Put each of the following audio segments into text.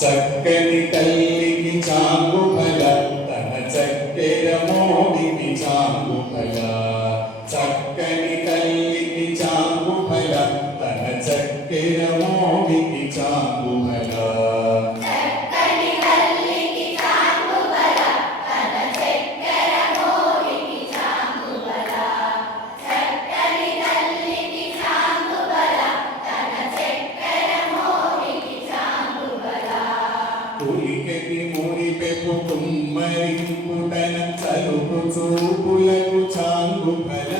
చక్కని తల్లికి చాంగు ఫల తన చక్కెర మోడికి చాంగు ఫల పులికెటి మురిపెపు కుమ్మరింపు తన సరుపు చూపులకు చాంగు బల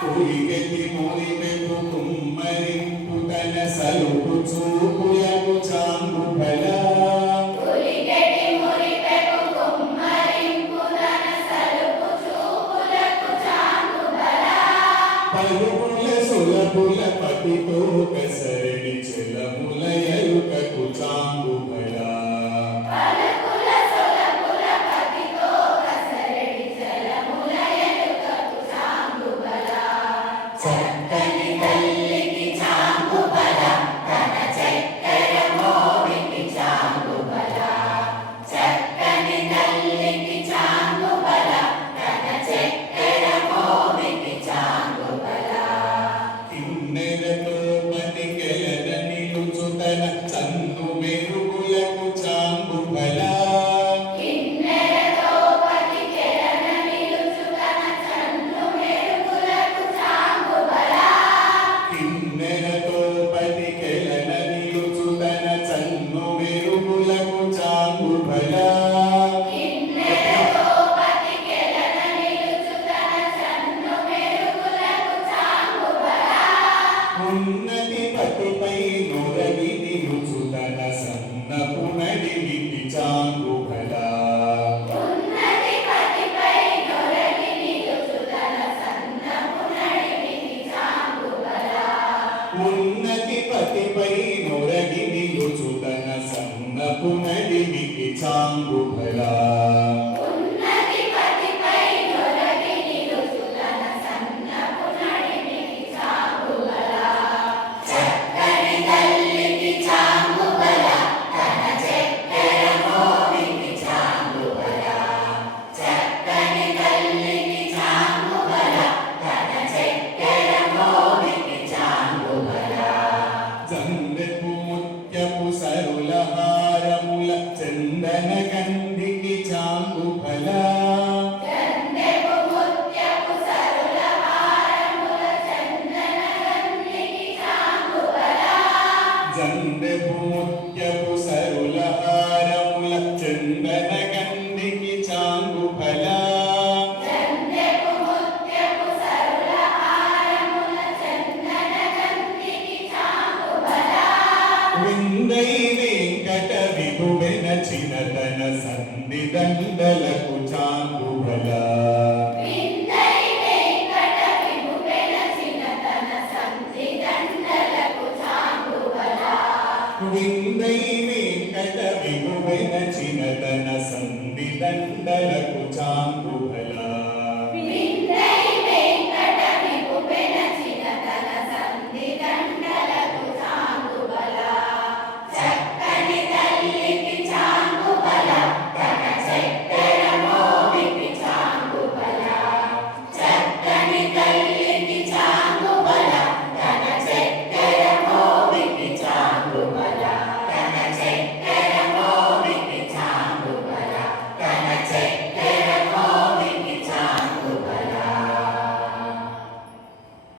పులికెటి మురిపెపు కుమ్మరింపు తన సలుపు చూపులకు చాంగు ఫల సులభుల పతితో కసరడి చెలముల ఎరుకకు చాంగు ఫల 你你你唱不快乐 గంధపు సరుల హారముల చందన గంధికి చాంగు ఫల విందై వెంకట విభువెన చినతన సంధి దండలకు చాంగు గోవిందై వెంకట విభువన చిన తన సంధి దండలకు చాంగుభలా